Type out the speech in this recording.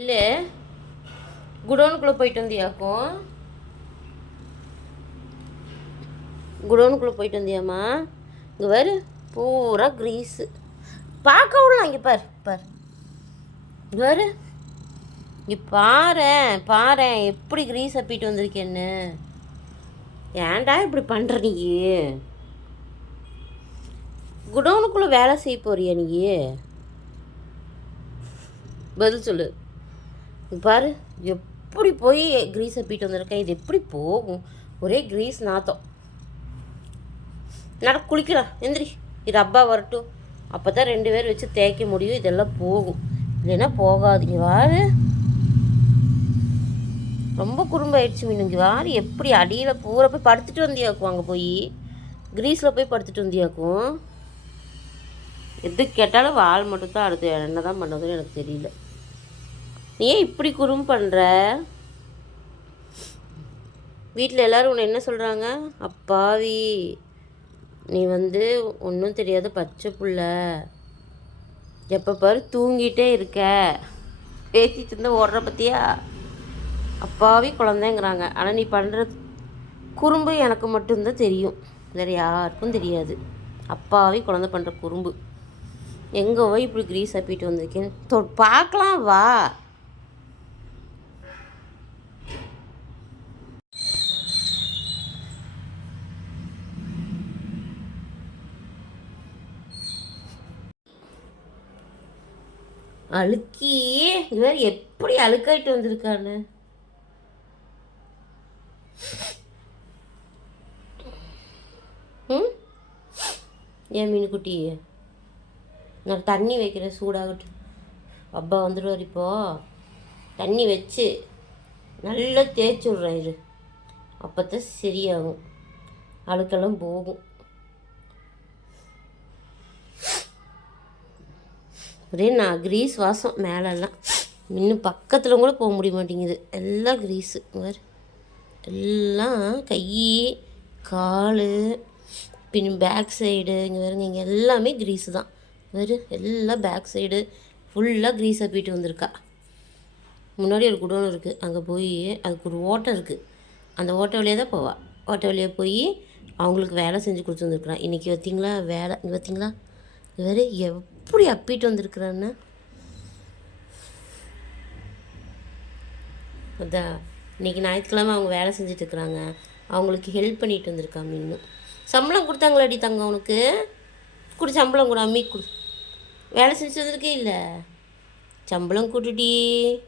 இல்லை. குடோனுக்குள்ளே போயிட்டு வந்தியாக்கும். குடோனுக்குள்ளே போயிட்டு வந்தியாம்மா. இங்கே பாரு பூரா க்ரீஸு. பார்க்க விடலாம் இங்கே பாரு பாரு. இங்கே பாரு. இங்கே பாரேன் பாரேன் எப்படி க்ரீஸ் அப்பிட்டு வந்திருக்கேன்னு. ஏன்டா இப்படி பண்ணுற நீ? குடோனுக்குள்ளே வேலை செய்ய போறியா நீ? பதில் சொல்லு. பாரு எப்படி போய் க்ரீஸை போயிட்டு வந்திருக்கேன்? இது எப்படி போகும்? ஒரே க்ரீஸ் நாத்தம். நட குளிக்கலாம் எந்திரி. இது அப்பா வரட்டும். அப்போ தான் ரெண்டு பேர் வச்சு தேய்க்க முடியும். இதெல்லாம் போகும். இல்லைன்னா போகாதீங்க வாரு ரொம்ப குறும்பாயிடுச்சு மீன். இங்கே வாரு எப்படி அடியில் பூரா போய் படுத்துட்டு வந்தியாக்கும் அங்கே போய். க்ரீஸில் போய் படுத்துட்டு வந்தியாக்கும். எது கேட்டாலும் வால் மட்டும் தான் அடுத்து என்ன தான் பண்ணுறதுன்னு எனக்கு தெரியல. நீ ஏன் இப்படி குறும் பண்ணுற வீட்டில் எல்லோரும் உன்னை என்ன சொல்கிறாங்க அப்பாவி நீ வந்து ஒன்றும் தெரியாத பச்சை புள்ள. எப்போ பாரு தூங்கிட்டே இருக்க. பேசிட்டு இருந்தா ஓடுற பற்றியா அப்பாவி குழந்தைங்கிறாங்க. ஆனால் நீ பண்ணுறது குறும்பு எனக்கு மட்டும்தான் தெரியும். வேறு யாருக்கும் தெரியாது. அப்பாவி குழந்தை பண்ணுற குறும்பு. எங்கே போய் இப்படி க்ரீஸ் அப்பிட்டு வந்திருக்கேன் தொ பார்க்கலாம் வா. அழுக்கி. இவர் எப்படி அழுக்காயிட்டு வந்திருக்கான்னு ம்? ஏன் மீனுக்குட்டி? நான் தண்ணி வைக்கிறேன் சூடாகட்டும். அப்பா வந்துடுவார் இப்போ. தண்ணி வச்சு நல்லா தேய்ச்சி விட்றேன் இரு. அப்போ தான் சரியாகும். அழுக்கெல்லாம் போகும். ஒரே நான் க்ரீஸ் வாசம் மேலெல்லாம். இன்னும் பக்கத்தில் கூட போக முடிய மாட்டேங்குது. எல்லாம் க்ரீஸு வேறு எல்லாம் கை கால் பின் பேக் சைடு இங்கே வருங்க இங்கே எல்லாமே க்ரீஸு தான். வேறு எல்லாம் பேக் சைடு ஃபுல்லாக க்ரீஸ் அப்பிட்டு வந்திருக்கா. முன்னாடி ஒரு குடோன் இருக்குது அங்கே போய் அதுக்கு ஒரு ஓட்டை இருக்குது அந்த ஓட்டை வழியாக தான் போவாள் ஓட்டை வழியாக போய் அவங்களுக்கு வேலை செஞ்சு கொடுத்து வந்துருக்குறான் இன்றைக்கி பார்த்தீங்களா வேலை இங்கே பார்த்தீங்களா வேறு எவ் எப்படி அப்பிட்டு வந்திருக்கிறான்னு? அதான் இன்றைக்கி ஞாயிற்றுக்கிழமை அவங்க வேலை செஞ்சுட்டு இருக்கிறாங்க. அவங்களுக்கு ஹெல்ப் பண்ணிட்டு வந்திருக்காங்க இன்னும். சம்பளம் கொடுத்தாங்களாடி தங்க உனக்கு? கொடு சம்பளம் கொடு அம்மி கொடு. வேலை செஞ்சு வந்திருக்கே இல்லை? சம்பளம் கொடுடி.